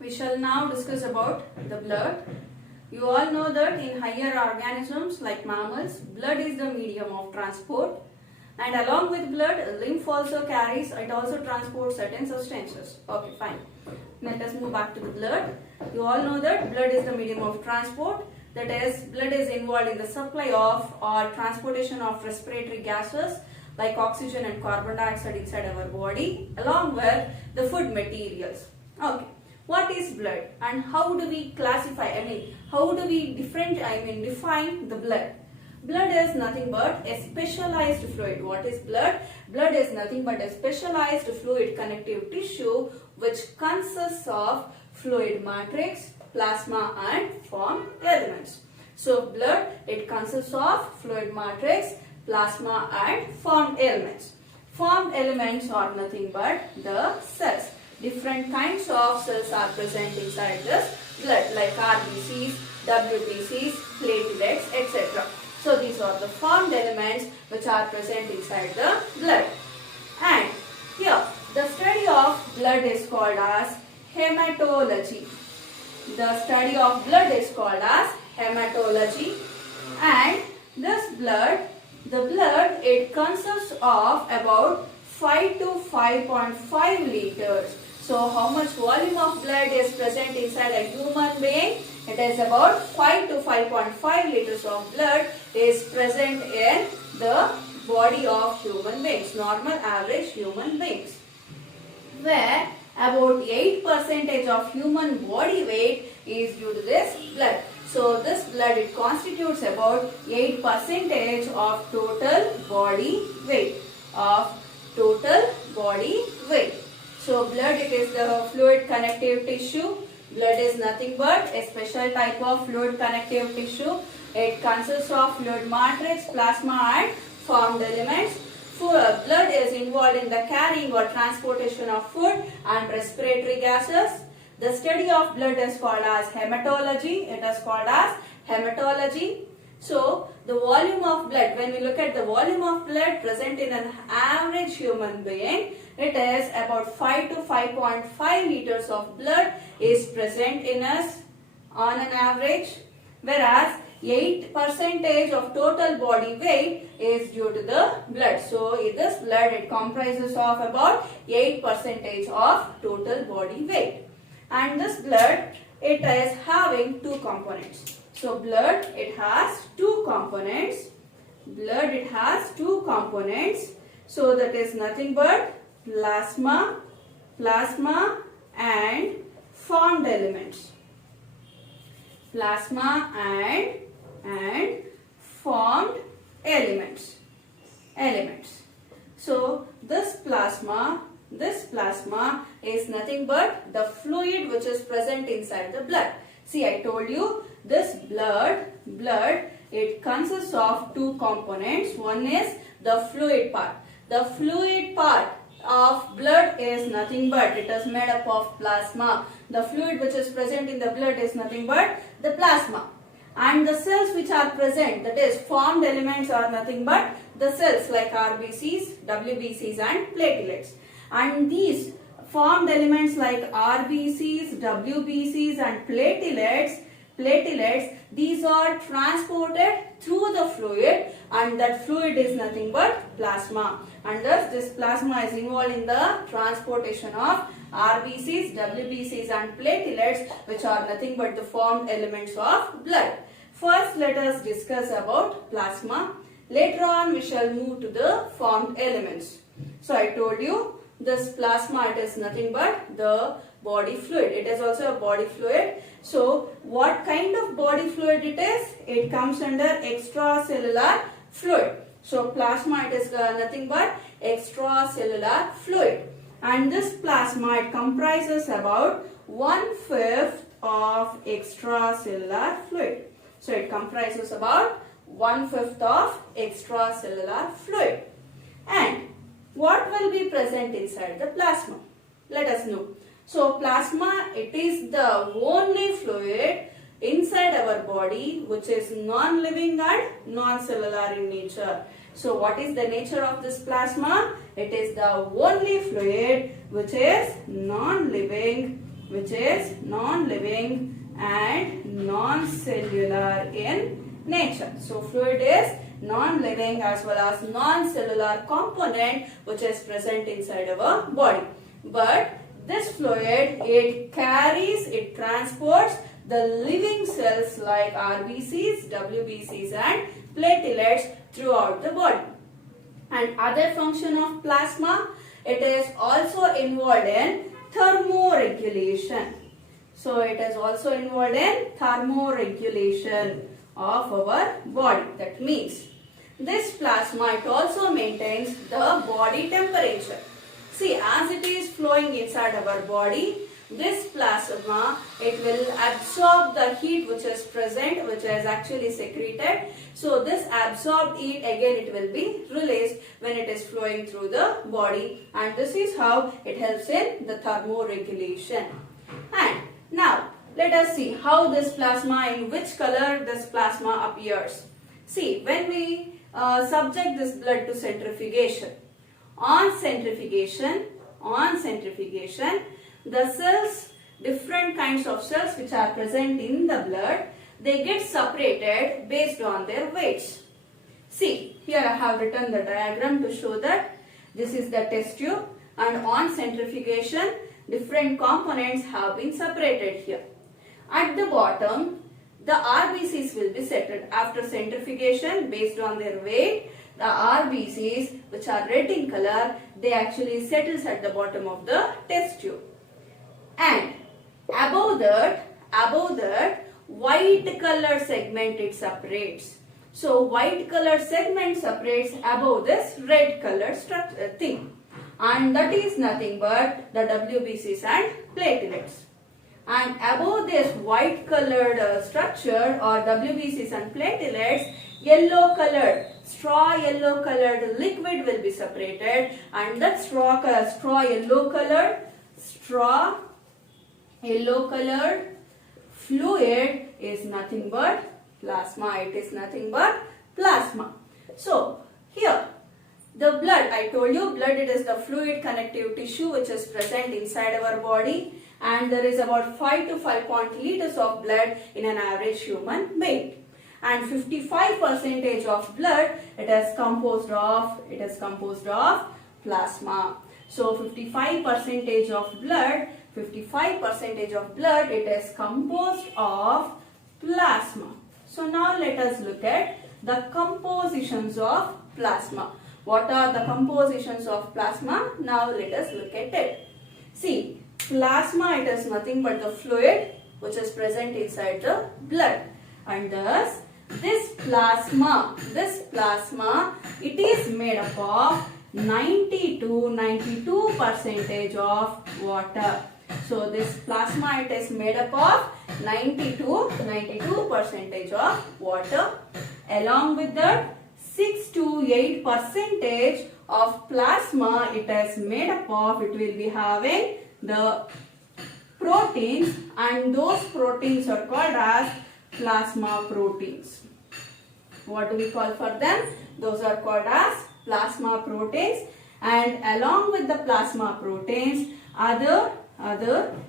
We shall now discuss about the blood. You all know that in higher organisms like mammals, blood is the medium of transport, and along with blood, lymph also carries, it also transports certain substances. Okay, fine. Let us move back to the blood. You all know that blood is the medium of transport. That is, blood is involved in the supply of or transportation of respiratory gases like oxygen and carbon dioxide inside our body, along with the food materials. Okay. What is blood and how do we classify, how do we define the blood? Blood is nothing but a specialized fluid. What is blood? Blood is nothing but a specialized fluid connective tissue which consists of fluid matrix, plasma and formed elements. So blood, it consists of fluid matrix, plasma and formed elements. Formed elements are nothing but the cells. Different kinds of cells are present inside this blood like RBCs, WBCs, platelets, etc. So these are the formed elements which are present inside the blood. And here the study of blood is called as hematology. The study of blood is called as hematology, and this blood, it consists of about 5 to 5.5 liters. So how much volume of blood is present inside a human being? It is about 5 to 5.5 liters of blood is present in the body of human beings, normal average human beings, where about 8% of human body weight is due to this blood. So this blood, it constitutes about 8% of total body weight, So blood, it is the fluid connective tissue. Blood is nothing but a special type of fluid connective tissue. It consists of fluid matrix, plasma and formed elements. Blood is involved in the carrying or transportation of food and respiratory gases. The study of blood is called as hematology. It is called as hematology. So the volume of blood, when we look at the volume of blood present in an average human being, it is about 5 to 5.5 liters of blood is present in us on an average, whereas 8% of total body weight is due to the blood. So this blood, it comprises of about 8% of total body weight. And this blood, it is having two components. So blood, it has two components. So that is nothing but plasma and formed elements. Plasma and formed elements. So this plasma is nothing but the fluid which is present inside the blood. See, I told you this blood, it consists of two components. One is the fluid part. The fluid part of blood is nothing but, it is made up of plasma. The fluid which is present in the blood is nothing but the plasma. And the cells which are present, that is formed elements, are nothing but the cells like RBCs, WBCs and platelets. And these formed elements like RBCs, WBCs and platelets, these are transported through the fluid, and that fluid is nothing but plasma. And thus this plasma is involved in the transportation of RBCs, WBCs and platelets, which are nothing but the formed elements of blood. First, let us discuss about plasma. Later on, we shall move to the formed elements. So I told you this plasma, it is nothing but the body fluid. It is also a body fluid. So what kind of body fluid it is? It comes under extracellular fluid. So plasma, it is nothing but extracellular fluid. And this plasma, it comprises about 1/5 of extracellular fluid. So it comprises about 1/5 of extracellular fluid. And what will be present inside the plasma? Let us know. So plasma, it is the only fluid inside our body which is non-living and non-cellular in nature. So what is the nature of this plasma? It is the only fluid which is non-living which is non-living and non-cellular in nature. So fluid is non-living as well as non-cellular component which is present inside our body. But this fluid, it carries, it transports the living cells like RBCs, WBCs and platelets throughout the body. And other function of plasma, it is also involved in thermoregulation. So it is also involved in thermoregulation of our body. That means this plasma, it also maintains the body temperature. See, as it is flowing inside our body, this plasma, it will absorb the heat which is present, which is actually secreted. So this absorbed heat, again it will be released when it is flowing through the body, and this is how it helps in the thermoregulation. And now let us see how this plasma, in which color this plasma appears. See, when we subject this blood to centrifugation, on centrifugation, the cells, different kinds of cells which are present in the blood, they get separated based on their weights. See, here I have written the diagram to show that this is the test tube, and on centrifugation, different components have been separated here. At the bottom, the RBCs will be settled. After centrifugation, based on their weight, the RBCs, which are red in color, they actually settles at the bottom of the test tube. And above that, white color segment it separates. So white color segment separates above this red color thing, and that is nothing but the WBCs and platelets. And above this white colored structure or WBCs and platelets, yellow colored, straw yellow colored liquid will be separated, and that straw yellow colored fluid is nothing but plasma. It is nothing but plasma. So here the blood, I told you blood, it is the fluid connective tissue which is present inside our body, and there is about 5 to 5.0 liters of blood in an average human being. And 55% of blood, it is composed of plasma. So 55% of blood, it is composed of plasma. So now let us look at the compositions of plasma. What are the compositions of plasma? Now let us look at it. See, plasma, it is nothing but the fluid which is present inside the blood, and thus this plasma, it is made up of 90 to 92% of water. So this plasma, it is made up of 90 to 92% of water. Along with that, 6 to 8% of plasma it is made up of, it will be having the proteins, and those proteins are called as plasma proteins. What do we call for them? Those are called as plasma proteins. And along with the plasma proteins, other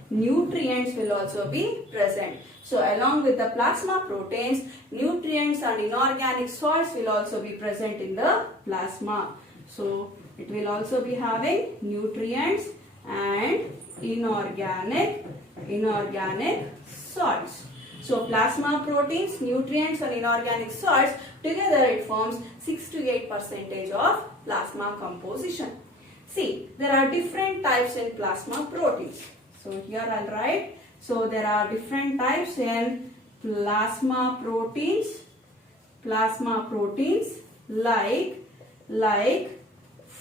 nutrients will also be present. So along with the plasma proteins, nutrients and inorganic salts will also be present in the plasma. So it will also be having nutrients and inorganic salts. So plasma proteins, nutrients and inorganic salts, together it forms 6 to 8% of plasma composition. See, there are different types in plasma proteins. So here I'll write. So there are different types in plasma proteins like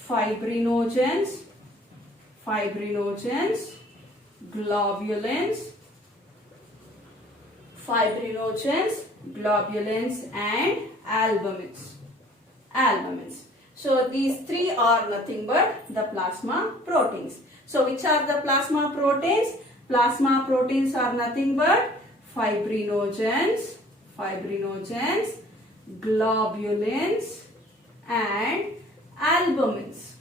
fibrinogens, globulins and albumins. So these three are nothing but the plasma proteins. So which are the plasma proteins? Plasma proteins are nothing but fibrinogens, globulins and albumins.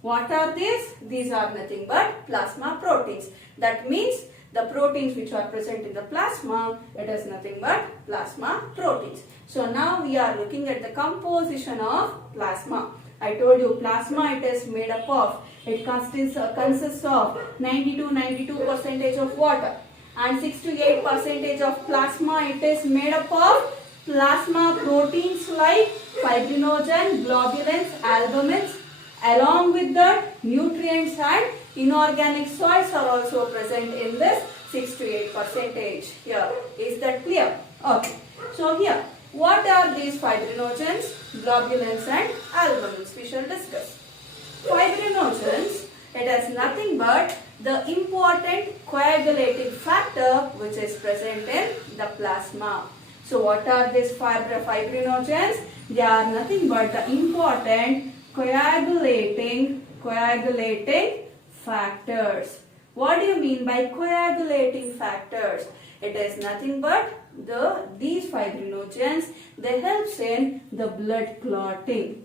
What are these? These are nothing but plasma proteins. That means the proteins which are present in the plasma, it is nothing but plasma proteins. So now we are looking at the composition of plasma. I told you plasma, it is made up of, it consists of 92% of water, and 6 to 8% of plasma, it is made up of plasma proteins like fibrinogen, globulins, albumins. Along with that, nutrients and inorganic salts are also present in this 6 to 8% here. Is that clear? Okay. So here, what are these fibrinogens, globulins and albumins? We shall discuss. Fibrinogens, it is nothing but the important coagulating factor which is present in the plasma. So what are these fibrinogens? They are nothing but the important coagulating factors. What do you mean by coagulating factors? It is nothing but these fibrinogens, they helps in the blood clotting.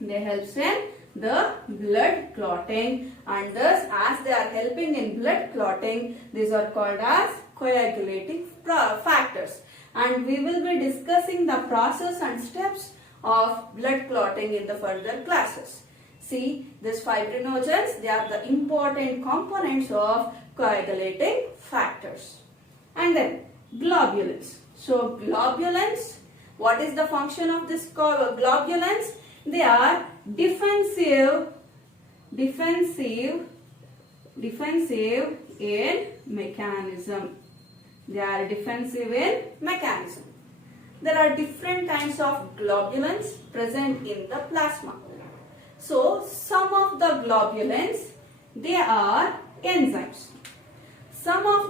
They helps in the blood clotting, and thus as they are helping in blood clotting, these are called as coagulating factors. And we will be discussing the process and steps of blood clotting in the further classes. See, these fibrinogens, they are the important components of coagulating factors. And then globulins. So globulins, what is the function of this globulins? They are defensive in mechanism. They are defensive in mechanism. There are different kinds of globulins present in the plasma. So some of the globulins, they are enzymes. Some are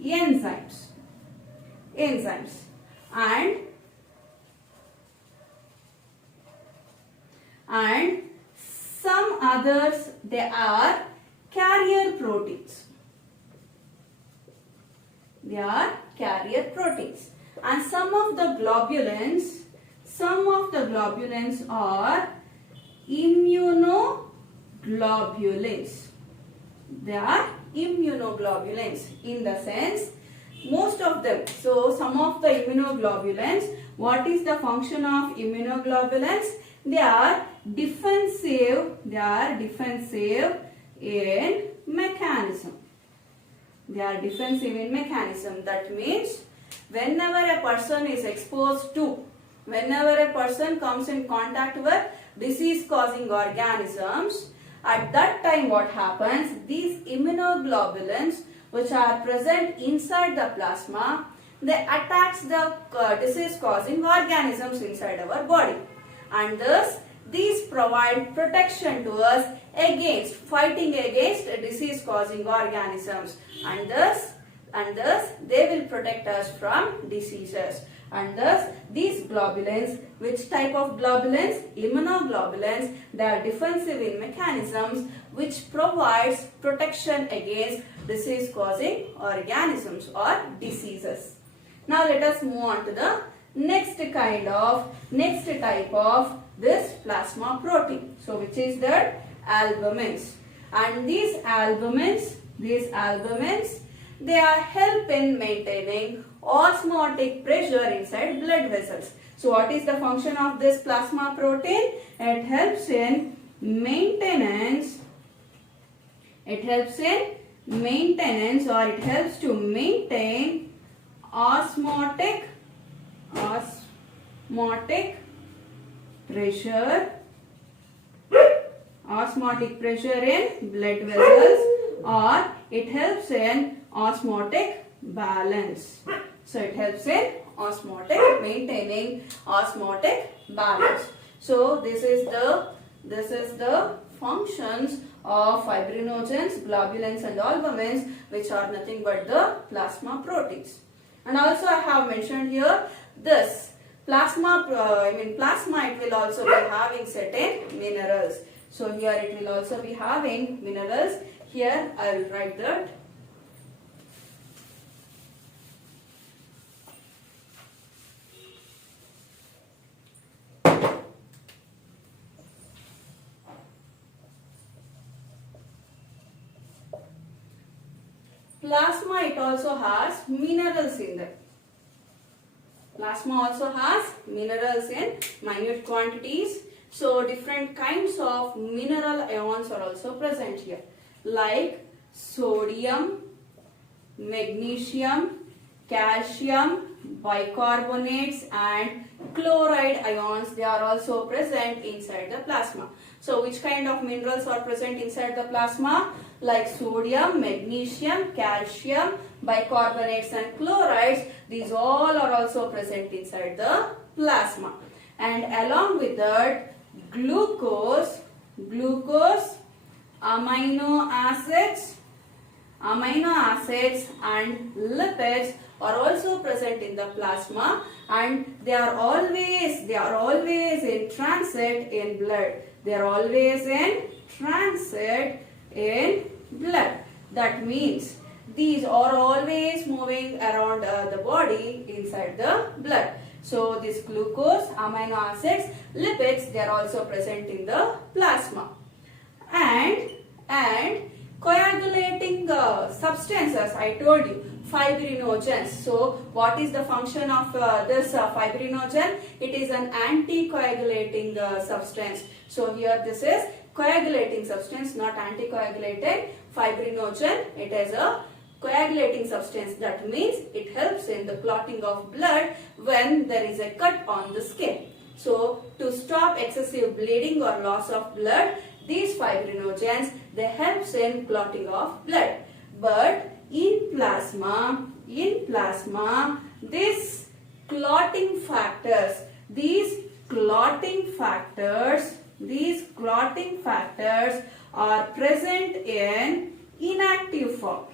enzymes. And some others, they are carrier proteins. They are carrier proteins. And some of the globulins are immunoglobulins. They are immunoglobulins in the sense, most of them. So some of the immunoglobulins, what is the function of immunoglobulins? They are defensive in mechanism. They are defensive in mechanism. That means whenever a person is exposed to, whenever a person comes in contact with disease causing organisms, at that time what happens, these immunoglobulins which are present inside the plasma, they attacks the disease causing organisms inside our body, and thus these provide protection to us against fighting against disease causing organisms, and thus they will protect us from diseases. And thus these globulins, which type of globulins? Immunoglobulins. They are defensive in mechanisms which provides protection against disease causing organisms or diseases. Now let us move on to the next type of this plasma protein. So which is that? Albumins. And these albumins, they are help in maintaining osmotic pressure inside blood vessels. So what is the function of this plasma protein? It helps in maintenance. It helps in maintenance, or it helps to maintain osmotic pressure in blood vessels, or it helps in osmotic balance. So it helps in maintaining osmotic balance. So this is the functions of fibrinogens, globulins and albumins, which are nothing but the plasma proteins. And also I have mentioned here this plasma, it will also be having certain minerals. So here it will also be having minerals. Here I will write that. plasma, it also has minerals in them. Plasma also has minerals in minute quantities. So different kinds of mineral ions are also present here, like sodium, magnesium, calcium, bicarbonates and chloride ions. They are also present inside the plasma. So which kind of minerals are present inside the plasma? Like sodium, magnesium, calcium, bicarbonates and chlorides. These all are also present inside the plasma. And along with that, glucose, amino acids and lipids are also present in the plasma, and they are always in transit in blood. They are always in transit in blood. That means these are always moving around the body inside the blood. So this glucose, amino acids, lipids, they are also present in the plasma. And coagulating substances, I told you, fibrinogens. So what is the function of this fibrinogen? It is an anticoagulating substance. So here this is coagulating substance, not anticoagulating. Fibrinogen, it is a coagulating substance. That means it helps in the clotting of blood when there is a cut on the skin. So to stop excessive bleeding or loss of blood, these fibrinogens, they helps in clotting of blood. But in plasma, these clotting factors are present in inactive form.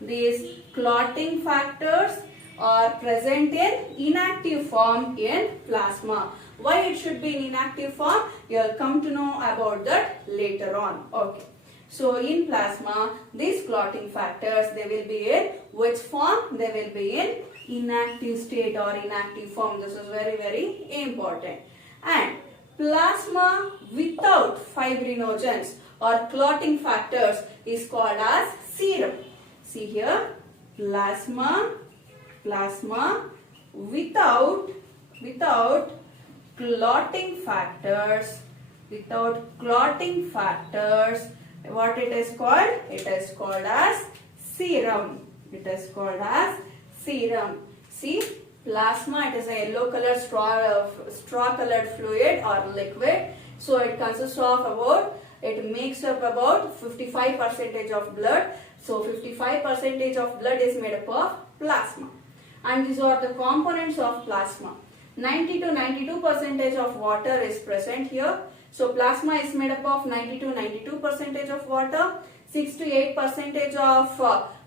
These clotting factors are present in inactive form in plasma. Why it should be in inactive form? You will come to know about that later on. Okay. So in plasma, these clotting factors, they will be in which form? They will be in inactive state or inactive form. This is very, very important. And plasma without fibrinogens or clotting factors is called as serum. See here, plasma without clotting factors, what it is called? It is called as serum. See, plasma, it is a yellow colored straw colored fluid or liquid. So it consists of it makes up about 55% of blood. So 55% of blood is made up of plasma. And these are the components of plasma. 90 to 92% of water is present here. So plasma is made up of 90 to 92% of water. 6 to 8% of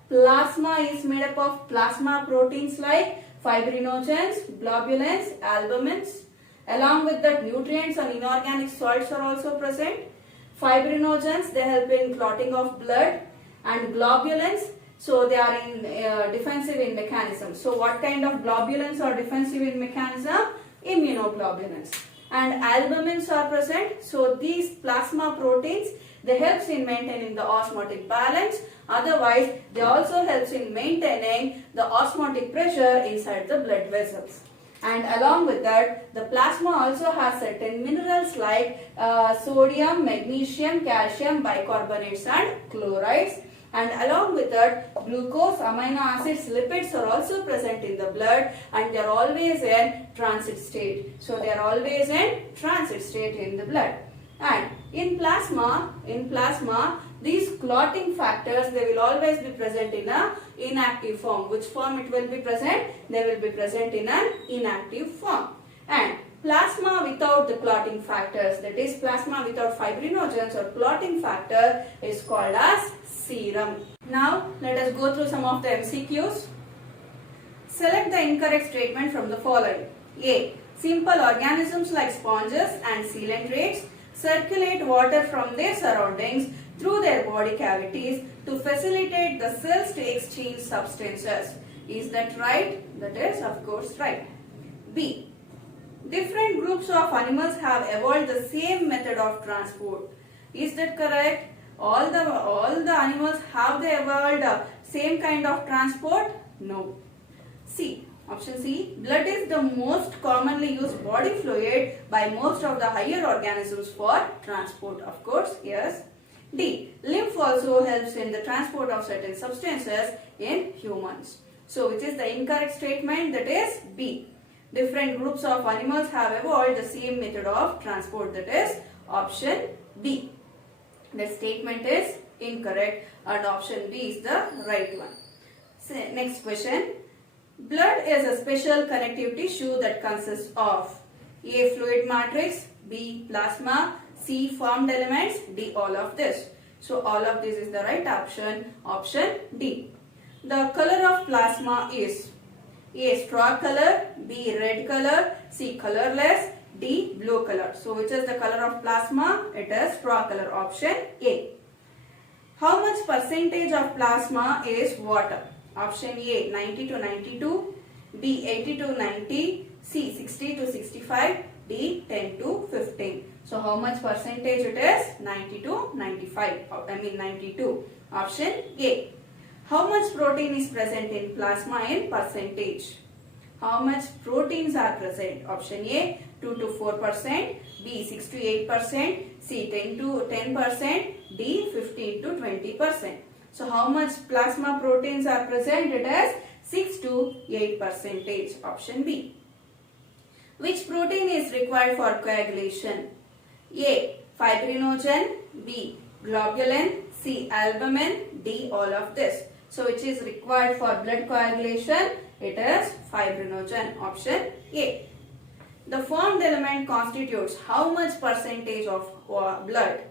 plasma is made up of plasma proteins like fibrinogens, globulins, albumins. Along with that, nutrients and inorganic salts are also present. Fibrinogens, they help in clotting of blood, and globulins, so they are in defensive in mechanism. So what kind of globulins are defensive in mechanism? Immunoglobulins. And albumins are present. So these plasma proteins, they helps in maintaining the osmotic balance. Otherwise, they also helps in maintaining the osmotic pressure inside the blood vessels. And along with that, the plasma also has certain minerals like sodium, magnesium, calcium, bicarbonates and chlorides. And along with that, glucose, amino acids, lipids are also present in the blood, and they are always in transit state. So they are always in transit state in the blood. And in plasma, these clotting factors, they will always be present in an inactive form. Which form it will be present? They will be present in an inactive form. And plasma without the clotting factors, that is plasma without fibrinogens or clotting factor, is called as serum. Now let us go through some of the MCQs. Select the incorrect statement from the following. A. Simple organisms like sponges and coelentrates circulate water from their surroundings through their body cavities to facilitate the cells to exchange substances. Is that right? That is of course right. B. Different groups of animals have evolved the same method of transport. Is that correct? all the animals, have they evolved same kind of transport? No. C. Option C. Blood is the most commonly used body fluid by most of the higher organisms for transport. Of course, yes. D. Lymph also helps in the transport of certain substances in humans. So, which is the incorrect statement? That is B. Different groups of animals have evolved the same method of transport. That is option B. The statement is incorrect and option B is the right one. So, next question. Blood is a special connective tissue that consists of A. Fluid matrix, B. Plasma, C. Formed elements, D. All of this. So all of this is the right option, option D. The color of plasma is A. Straw color, B. Red color, C. Colorless, D. Blue color. So which is the color of plasma? It is straw color, option A. How much percentage of plasma is water? Option A 90 to 92, B 80 to 90, C 60 to 65, D 10 to 15. So how much percentage it is? 90 to 95. 92. Option A. How much protein is present in plasma in percentage? How much proteins are present? Option A 2 to 4%, B 6 to 8%, C 10 to 10%, D 15 to 20%. So how much plasma proteins are present? It is 6 to 8%. Option B. Which protein is required for coagulation? A. Fibrinogen, B. Globulin, C. Albumin, D. All of this. So which is required for blood coagulation? It is fibrinogen. Option A. The formed element constitutes how much percentage of blood?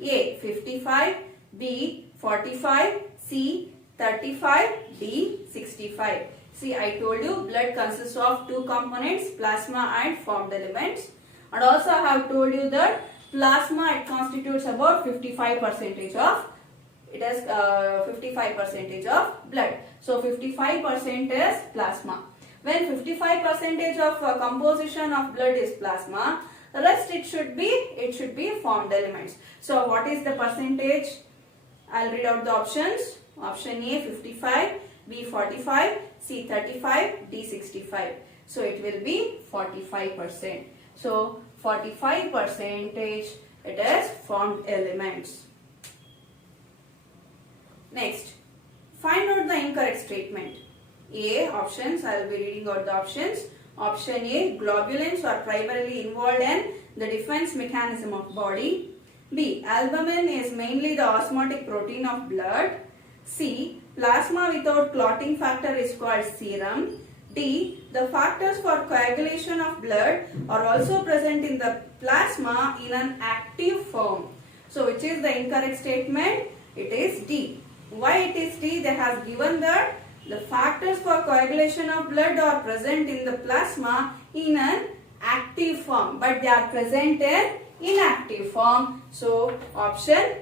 A. 55, B. 45, C. 35, D. 65. See, I told you blood consists of two components, plasma and formed elements. And also I have told you that plasma, it constitutes about 55% of, it is 55% of blood. So 55% is plasma. When 55% of composition of blood is plasma, rest it should be formed elements. So what is the percentage? I'll read out the options. Option A 55, B 45, C 35, D 65. So it will be 45%. So 45% it is formed elements. Next, find out the incorrect statement. A. Options. I will be reading out the options. Option A. Globulins are primarily involved in the defense mechanism of body. B. Albumin is mainly the osmotic protein of blood. C. Plasma without clotting factor is called serum. D. The factors for coagulation of blood are also present in the plasma in an active form. So which is the incorrect statement? It is D. Why it is D? They have given that the factors for coagulation of blood are present in the plasma in an active form, but they are present in inactive form. So option